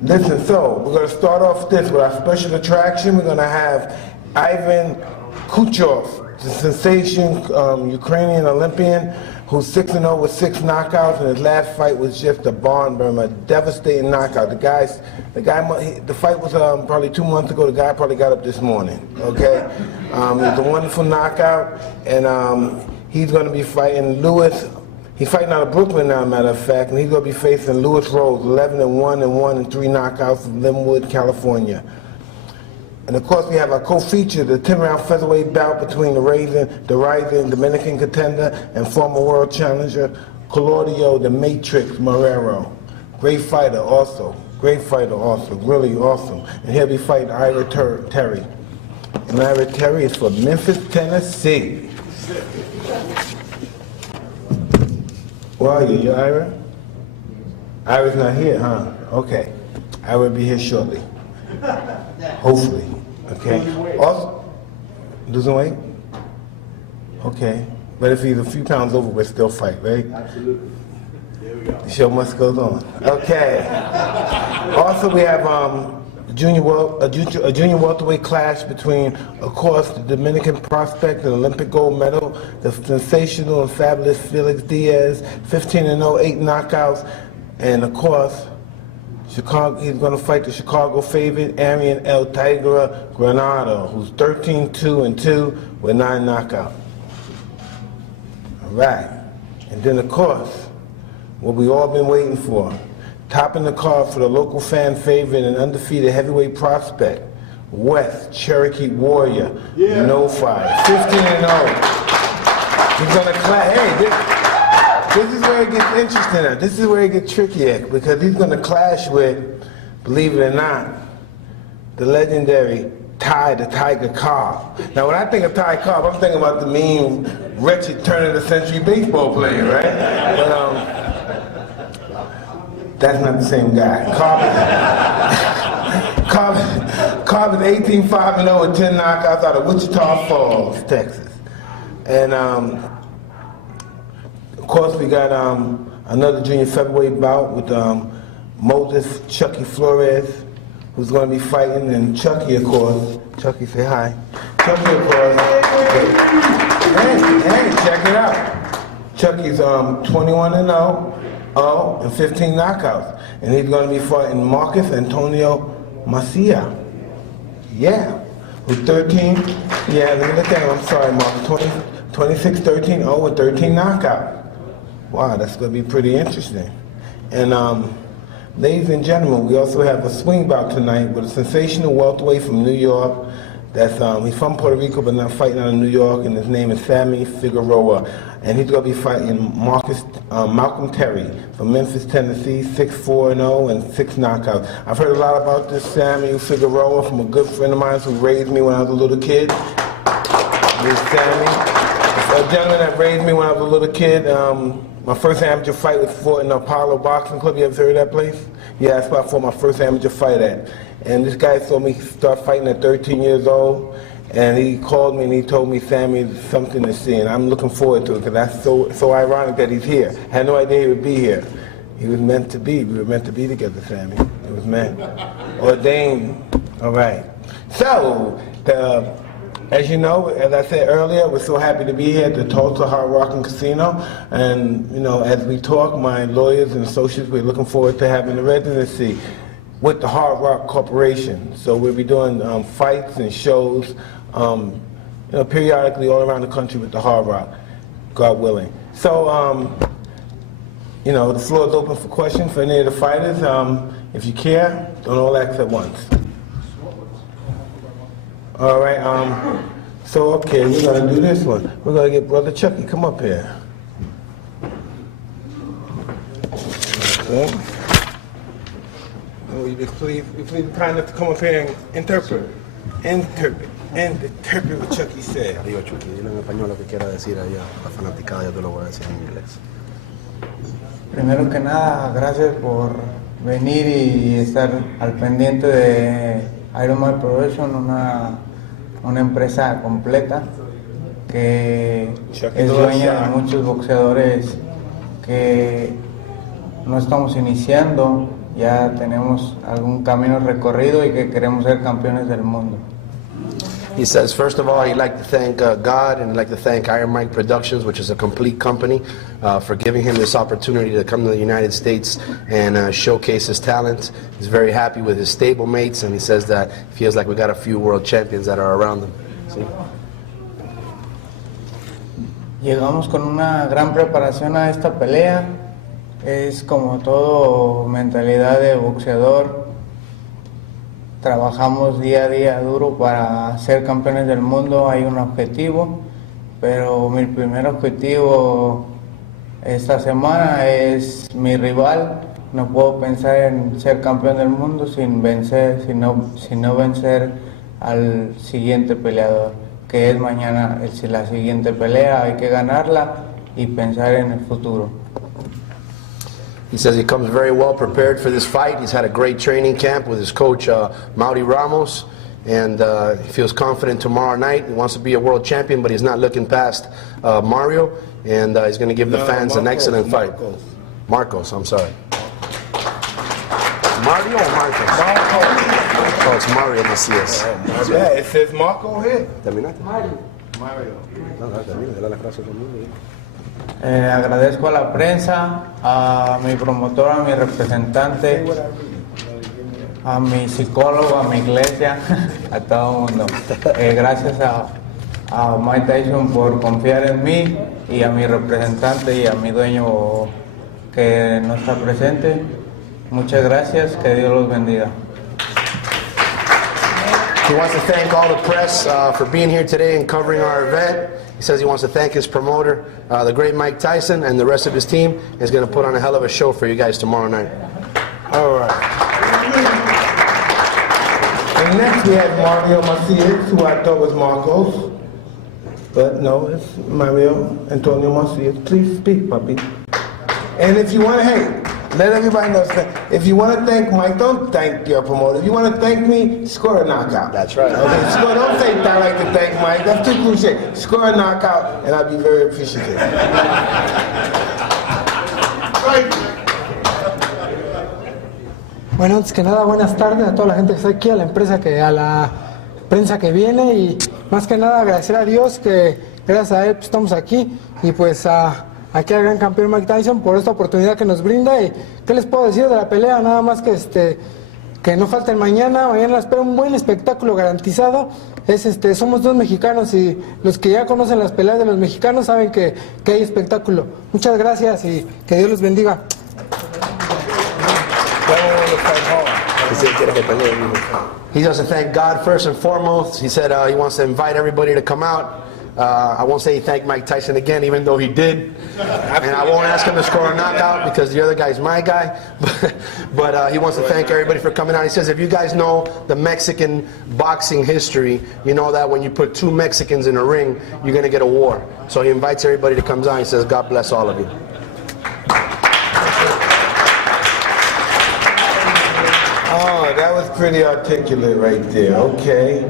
Listen, so we're going to start off this with our special attraction. We're going to have Ivan Kuchov, the sensation Ukrainian Olympian, who's 6-0 with 6 knockouts, and his last fight was just a barn burner, a devastating knockout. The fight was probably 2 months ago. The guy probably got up this morning. Okay, it was a wonderful knockout, and he's going to be fighting Lewis. He's fighting out of Brooklyn now, matter of fact, and he's going to be facing Lewis Rose, 11-1 and 1 and 3 knockouts from Linwood, California. And of course, we have our co-feature, the 10-round featherweight bout between the rising Dominican contender and former world challenger Claudio the Matrix Marrero. Great fighter also, really awesome. And he'll be fighting Ira Terry. And Ira Terry is from Memphis, Tennessee. Where are you? You Ira? Ira's not here, huh? Okay. Ira will be here shortly. Hopefully. Okay. Also, losing weight? Okay. But if he's a few pounds over, we'll still fight, right? Absolutely. There we go. The show must go on. Okay. Also, we have a junior welterweight clash between, of course, the Dominican prospect and Olympic gold medal, the sensational and fabulous Felix Diaz, 15-0, 8 knockouts, and of course, Chicago. He's going to fight the Chicago favorite, Arian El Tigre Granado, who's 13-2 and 2 with 9 knockouts. All right, and then of course, what we all been waiting for. Topping the card for the local fan favorite and undefeated heavyweight prospect, West Cherokee Warrior, No Fight, 15-0. He's gonna clash. Hey, this is where it gets interesting. Now. This is where it gets tricky at, because he's gonna clash with, believe it or not, the legendary Ty the Tiger Cobb. Now, when I think of Ty Cobb, I'm thinking about the mean, wretched turn-of-the-century baseball player, right? But that's not the same guy. Cobb is 18-5-0 with 10 knockouts out of Wichita Falls, Texas. And of course, we got another junior featherweight bout with Moses Chucky Flores, who's going to be fighting, and Chucky, of course. Chucky, say hi. Chucky, of course. Hey, check it out. Chucky's 21-0. And 15 knockouts. And he's going to be fighting Marcus Antonio Macia. Yeah. With 13. Yeah, let me look at him. I'm sorry, Marcus. 26-13-0 with 13 knockouts. Wow, that's going to be pretty interesting. And ladies and gentlemen, we also have a swing bout tonight with a sensational welterweight from New York. That's he's from Puerto Rico, but not fighting out of New York, and his name is Sammy Figueroa. And he's going to be fighting Malcolm Terry from Memphis, Tennessee, 6-4-0 and 6 knockouts. I've heard a lot about this Sammy Figueroa from a good friend of mine who raised me when I was a little kid. This Sammy, a gentleman that raised me when I was a little kid. My first amateur fight was fought in the Apollo Boxing Club. You ever heard of that place? Yeah, that's where I fought my first amateur fight at. And this guy saw me start fighting at 13 years old. And he called me and he told me, Sammy, there's something to see, and I'm looking forward to it, because that's so ironic that he's here. I had no idea he would be here. He was meant to be. We were meant to be together, Sammy. It was meant. Ordained. All right. So, as you know, as I said earlier, we're so happy to be here at the Tulsa Hard Rock and Casino. And, you know, as we talk, my lawyers and associates, we're looking forward to having a residency with the Hard Rock Corporation. So we'll be doing fights and shows, you know, periodically all around the country with the Hard Rock, God willing. So, you know, the floor is open for questions for any of the fighters. If you care, don't all act at once. All right, so okay, we're gonna do this one. We're gonna get Brother Chucky, come up here. Okay. Will you be please kind enough to come up here and interpret what Chucky said. Digo, Chucky, dile en español lo que quiera decir allá, la fanaticada, yo te lo voy a decir en inglés. Primero que nada, gracias por venir y estar al pendiente de Ironman Production, una empresa completa que es dueña de muchos boxeadores que no estamos iniciando ya tenemos algún camino recorrido y que queremos ser campeones del mundo. He says, first of all, he'd like to thank God, and he'd like to thank Iron Mike Productions, which is a complete company, for giving him this opportunity to come to the United States and showcase his talent. He's very happy with his stablemates, and he says that he feels like we got a few world champions that are around him. ¿Sí? Llegamos con una gran preparación a esta pelea. Es como todo mentalidad de boxeador. Trabajamos día a día duro para ser campeones del mundo. Hay un objetivo, pero mi primer objetivo esta semana es mi rival. No puedo pensar en ser campeón del mundo sin no vencer al siguiente peleador, que es mañana la siguiente pelea. Hay que ganarla y pensar en el futuro. He says he comes very well prepared for this fight. He's had a great training camp with his coach, Mauri Ramos, and he feels confident tomorrow night. He wants to be a world champion, but he's not looking past Mario, and he's going to give the fans an excellent fight. Marcos, I'm sorry. Mario or Marcos? Oh, it's Mario Macias. Yeah, it says Marco here. ¿Terminaste? Mario. No, termina, dale las gracias conmigo. Agradezco a la prensa, a mi promotor, a mi representante, a mi psicólogo, a mi iglesia, a todo el mundo. Gracias a Mike Tyson por confiar en mí, y a mi representante y a mi dueño que no está presente. Muchas gracias, que Dios los bendiga. He wants to thank all the press for being here today and covering our event. He says he wants to thank his promoter, the great Mike Tyson, and the rest of his team. He's going to put on a hell of a show for you guys tomorrow night. All right. And next we have Mario Macias, who I thought was Marcos. But no, it's Mario Antonio Macias. Please speak, puppy. And if you want to, hey, let everybody know, if you want to thank Mike, don't thank your promoter. If you want to thank me, score a knockout. That's right. Okay, score, don't say I like to thank Mike. That's too cliche. Score a knockout, and I'll be very appreciative. Bueno, antes que nada, buenas tardes a toda la gente que está aquí, a la prensa que viene, y más que nada agradecer a Dios que gracias a él pues, estamos aquí, y pues aquí al gran campeón Mike Tyson por esta oportunidad que nos brinda. Y qué les puedo decir de la pelea, nada más que no falten mañana espera un buen espectáculo garantizado. Somos dos mexicanos, y los que ya conocen las peleas de los mexicanos saben que hay espectáculo. Muchas gracias y que Dios los bendiga. He does to thank God first and foremost. He said he wants to invite everybody to come out. I won't say he thanked Mike Tyson again, even though he did. And I won't ask him to score a knockout because the other guy's my guy. But he wants to thank everybody for coming out. He says if you guys know the Mexican boxing history, you know that when you put two Mexicans in a ring, you're going to get a war. So he invites everybody to come out. He says, God bless all of you. Oh, that was pretty articulate right there. Okay.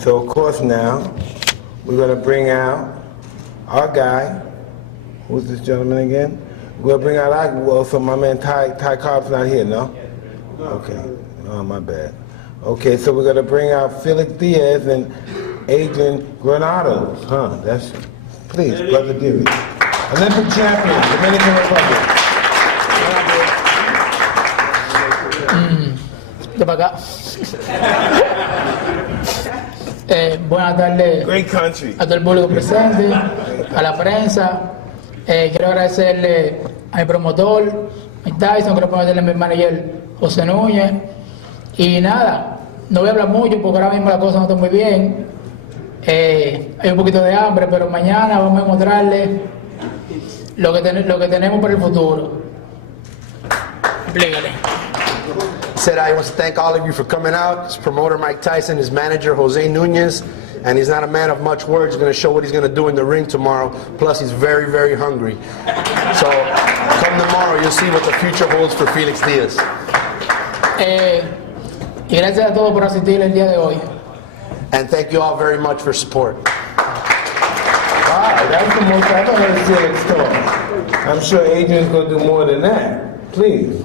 So, of course, now we're going to bring out our guy. Who's this gentleman again? We're going to bring out so my man Ty Cobb's not here, no? Okay. Oh, my bad. Okay, so we're going to bring out Felix Diaz and Adrian Granados. That's, please, Brother Dewey. Olympic champion, Dominican Republic. De para acá. Buenas tardes Great country. a todo el público presente, a la prensa. Quiero agradecerle a mi promotor, Mike Tyson, quiero agradecerle a mi manager, José Núñez. Y nada, no voy a hablar mucho porque ahora mismo la cosa no está muy bien. Hay un poquito de hambre, pero mañana vamos a mostrarles lo que tenemos para el futuro. Explícale. He said he wants to thank all of you for coming out. His promoter Mike Tyson, his manager Jose Nunez, and he's not a man of much words. He's going to show what he's going to do in the ring tomorrow. Plus, he's very, very hungry. So, come tomorrow, you'll see what the future holds for Felix Diaz. Y gracias a todos por asistir el día de hoy. And thank you all very much for support. Wow, that's the most I've ever heard Felix talk. I'm sure Adrian's going to do more than that. Please.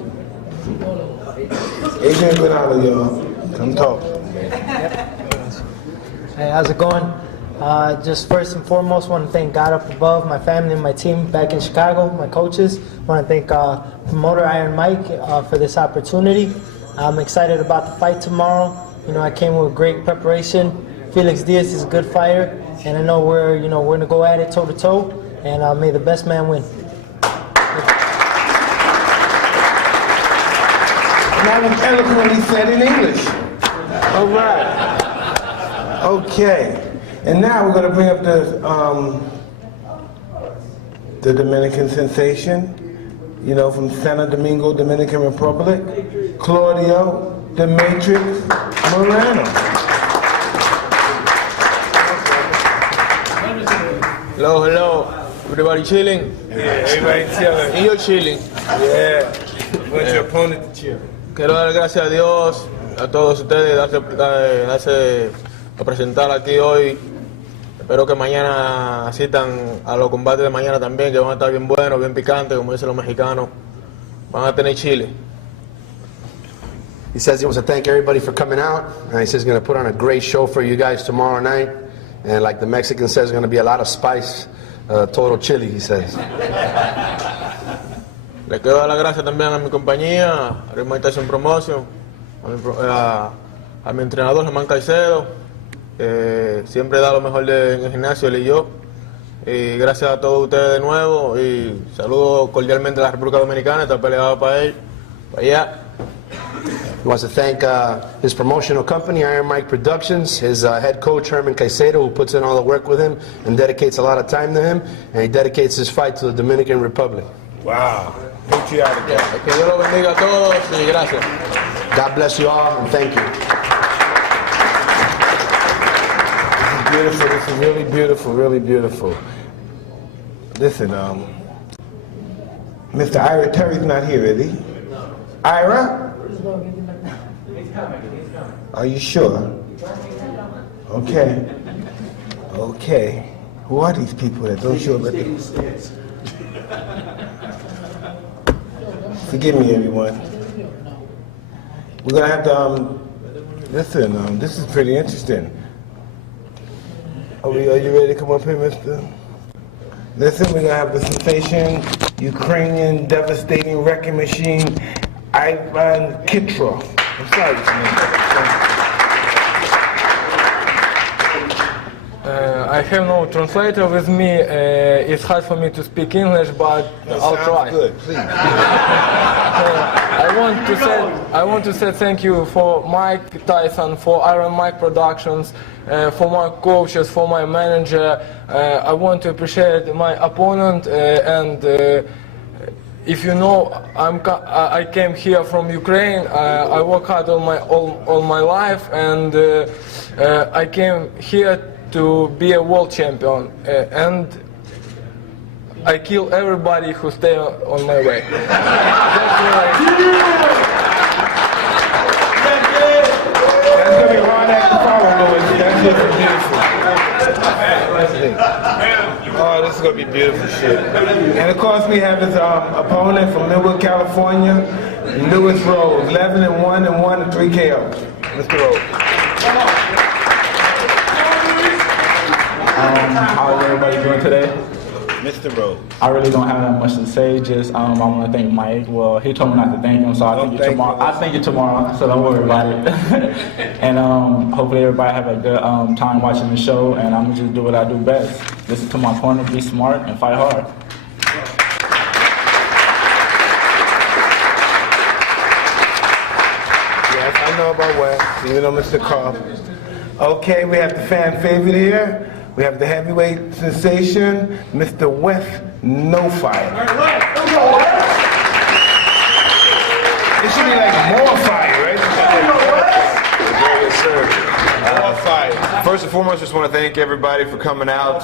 Adrian Granado, y'all. Come talk. Hey, how's it going? Just first and foremost, want to thank God up above, my family and my team back in Chicago, my coaches. Want to thank promoter Iron Mike for this opportunity. I'm excited about the fight tomorrow. You know, I came with great preparation. Felix Diaz is a good fighter, and I know we're going to go at it toe to toe, and may the best man win. And that was eloquently said in English. All right. Okay. And now we're going to bring up the Dominican sensation, you know, from Santo Domingo, Dominican Republic, Claudio the Matrix Moreno. Hello, hello. Everybody chilling? Yeah, everybody chilling. And you're chilling. Yeah. What's your opponent to chill? Quiero dar gracias a Dios, a todos ustedes, darse a presentar aquí hoy. Espero que mañana asistan a los combates de mañana también, que van a estar bien buenos, bien picantes, como dicen los mexicanos. Van a tener chile. He says he wants to thank everybody for coming out. And he says he's going to put on a great show for you guys tomorrow night. And like the Mexican says, going to be a lot of spice, total chili, he says. Les quiero dar las gracias también a mi compañía, a Tyson Promotion, a mi entrenador Germán Caicedo, siempre da lo mejor en el gimnasio, él y yo. Y gracias a todos ustedes de nuevo y saludo cordialmente a la República Dominicana, está peleado para él, para allá. He wants to thank his promotional company, Iron Mike Productions, his head coach, Herman Caicedo, who puts in all the work with him and dedicates a lot of time to him, and he dedicates his fight to the Dominican Republic. Wow. Patriotic. Que Dios los bendiga a todos y gracias. God bless you all, and thank you. This is beautiful. This is really beautiful, really beautiful. Listen, Mr. Ira Terry's not here, is he? Ira? Are you sure? Okay. Okay. Who are these people that don't show up at the... Forgive me, everyone. We're going to have to, listen, this is pretty interesting. Are you ready to come up here, mister? Listen, we're going to have the sensation, Ukrainian devastating wrecking machine, Ivan Kitrov. I'm sorry, I have no translator with me. It's hard for me to speak English, but I'll try. Good, please. I want to say thank you for Mike Tyson, for Iron Mike Productions, for my coaches, for my manager. I want to appreciate my opponent, and if you know, I came here from Ukraine. I work hard all my life, and I came here to be a world champion, and I kill everybody who stay on my way. That's gonna be hard act to follow, Louis. That's just beautiful. Oh, this is gonna be beautiful shit. And of course, we have his opponent from Millwood, California, Lewis Rose, 11-1 and 1 and 3 KOs. Mr. Rose. How is everybody doing today? Mr. Rose. I really don't have that much to say. Just I want to thank Mike. Well, he told me not to thank him, so I'll thank you tomorrow. I'll thank you tomorrow, so don't worry about it. And hopefully everybody have a good time watching the show. And I'm gonna just do what I do best: listen to my opponent, be smart, and fight hard. Yes, I know about West. You know, Mr. Carl. Okay, we have the fan favorite here. We have the heavyweight sensation, Mr. West No Fire. It should be like more fire, right? Yes, sir. More fire. First and foremost, just want to thank everybody for coming out.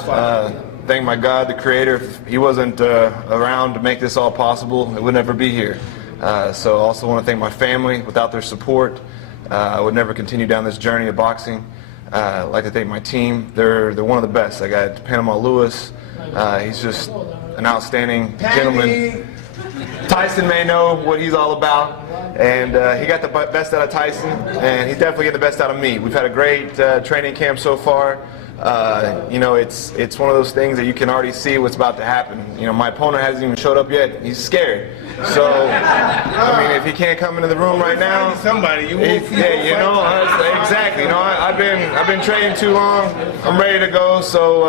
Thank my God, the Creator. If He wasn't around to make this all possible, it would never be here. So also want to thank my family. Without their support, I would never continue down this journey of boxing. I'd like to thank my team. They're one of the best. I got Panama Lewis. He's just an outstanding gentleman. Tyson may know what he's all about, and he got the best out of Tyson, and he's definitely getting the best out of me. We've had a great training camp so far. You know, it's one of those things that you can already see what's about to happen. You know, my opponent hasn't even showed up yet. He's scared. So, I mean, if he can't come into the room right now, somebody, yeah, you know, exactly. You know, I've been training too long. I'm ready to go. So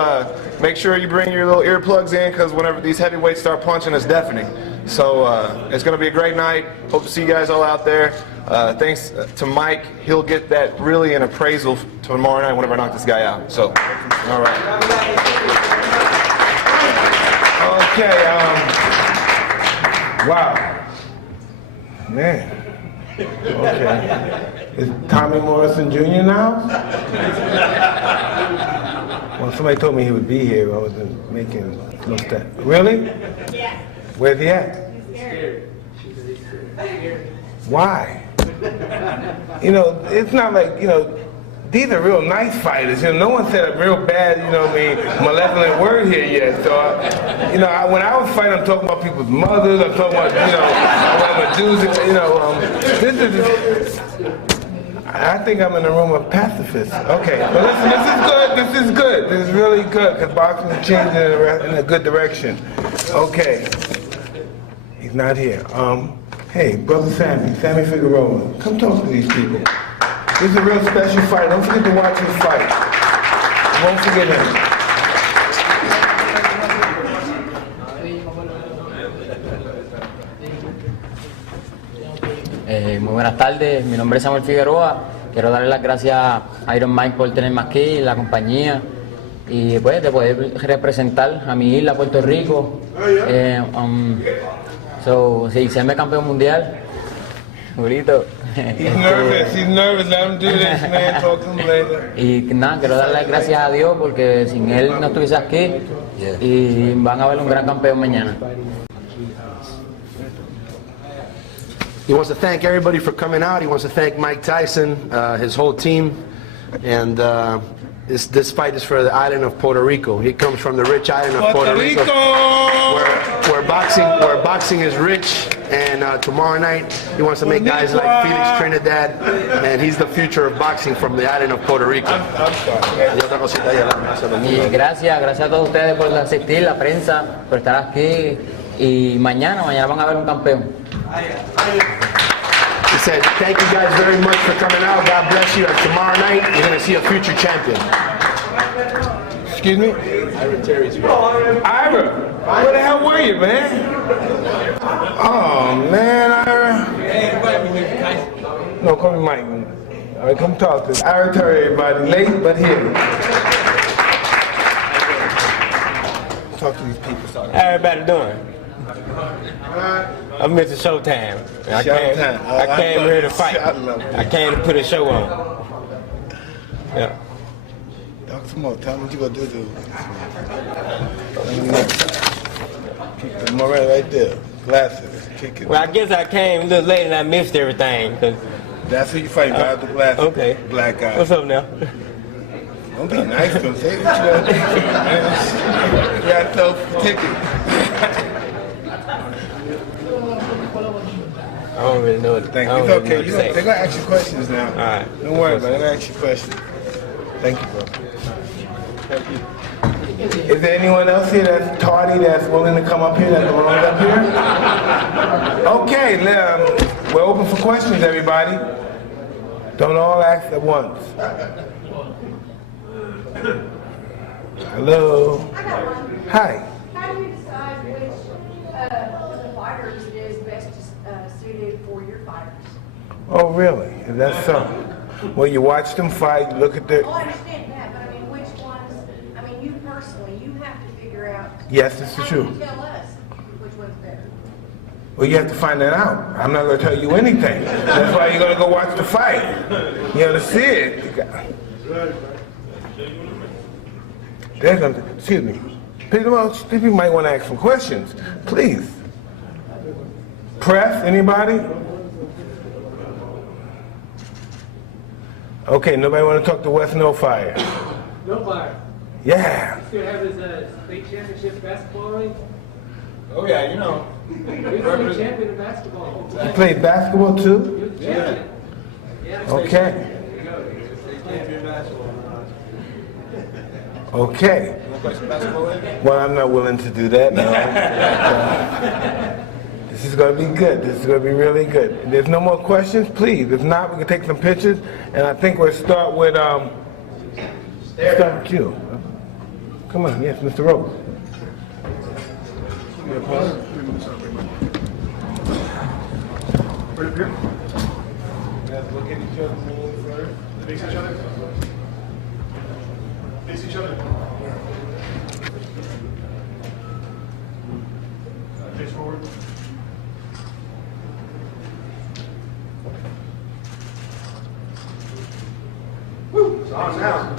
make sure you bring your little earplugs in, because whenever these heavyweights start punching, it's deafening. So it's going to be a great night. Hope to see you guys all out there. Thanks to Mike. He'll get that really an appraisal tomorrow night whenever I knock this guy out. So, all right. Okay. Wow. Man. Okay. Is Tommy Morrison Jr. now? Well, somebody told me he would be here. I wasn't making no step. Really? Yeah. Where's he at? He's scared. Why? You know, it's not like, you know, these are real nice fighters. You know, no one said a real bad, you know what I mean, malevolent word here yet. So, you know, when I was fighting, I'm talking about people's mothers. I'm talking about, you know, I'm Jews. You know, this is. I think I'm in a room of pacifists. Okay, but listen, this is good. This is good. This is really good, because boxing is changing in a good direction. Okay, he's not here. Hey, brother Sammy Figueroa, come talk to these people. This is a real special fight. Don't forget to watch this fight. Won't forget him. Muy buenas tardes, mi nombre es Samuel Figueroa. Quiero darle las gracias a Iron Mike por tenerme aquí, la compañía, y pues de poder representar a mi isla, Puerto Rico. Sí, serme campeón mundial. Julito. He's nervous, let him do this, man, talk to him later. Y nada, quiero darle las gracias a Dios porque sin él no estuviese aquí y van a ver un gran campeón mañana. He wants to thank everybody for coming out. He wants to thank Mike Tyson, his whole team, and this fight is for the island of Puerto Rico. He comes from the rich island of Puerto Rico, where boxing is rich. And tomorrow night, he wants to make guys like Felix Trinidad, and he's the future of boxing from the island of Puerto Rico. Y gracias a todos ustedes por asistir, la prensa, por estar aquí. Y mañana van a ver un campeón. He said, thank you guys very much for coming out. God bless you. And tomorrow night, you're going to see a future champion. Excuse me? Ira Terry's here. Ira, where the hell were you, man? Oh, man, Ira. No, call me Mike. All right, come talk to us. Ira Terry, everybody. Late, but here. Talk to these people. How everybody doing? I'm Mr. Showtime. I came here to fight. I came to put a show on. Yeah. Talk some more. Tell them what you gonna do. Keep the moral right there. Glasses. Kick it. Well, I guess I came a little late and I missed everything. That's who you fight by the glasses. Okay. Black guy. What's up now? Don't be nice to him. Say what you gotta do, man. You got to ticket. I don't really know what Thank you. It's okay. They're going to ask you questions now. All right. Don't worry about it. They're going to ask you questions. Thank you, bro. Thank you. Is there anyone else here that's tardy, that's willing to come up here, that belongs up here? Okay, we're open for questions, everybody. Don't all ask at once. Hello. Hi. How do you decide which of the fighters is best suited for your fighters? Oh, really? Is that so? Well, you watch them fight, look at their... Well, I understand that, but I mean, which ones, I mean, you personally, you have to figure out... Yes, this is true. How do you tell us which one's better? Well, you have to find that out. I'm not going to tell you anything. That's why you're going to go watch the fight. You know, to see it. They're going to... Excuse me. People might want to ask some questions. Please. Press, anybody? Okay, nobody want to talk to West No Fire? No Fire. Yeah. He's going to have his state championship basketball ring? Oh yeah, you know. You played basketball too? Yeah. Okay. Okay. Well, I'm not willing to do that now. This is going to be good. This is going to be really good. If there's no more questions, please. If not, we can take some pictures. And I think we'll start with you. Come on, yes, Mr. Rose. Right up here. Let's look at each other first. Face each other. Face each other. Face forward. Woo! It's on now.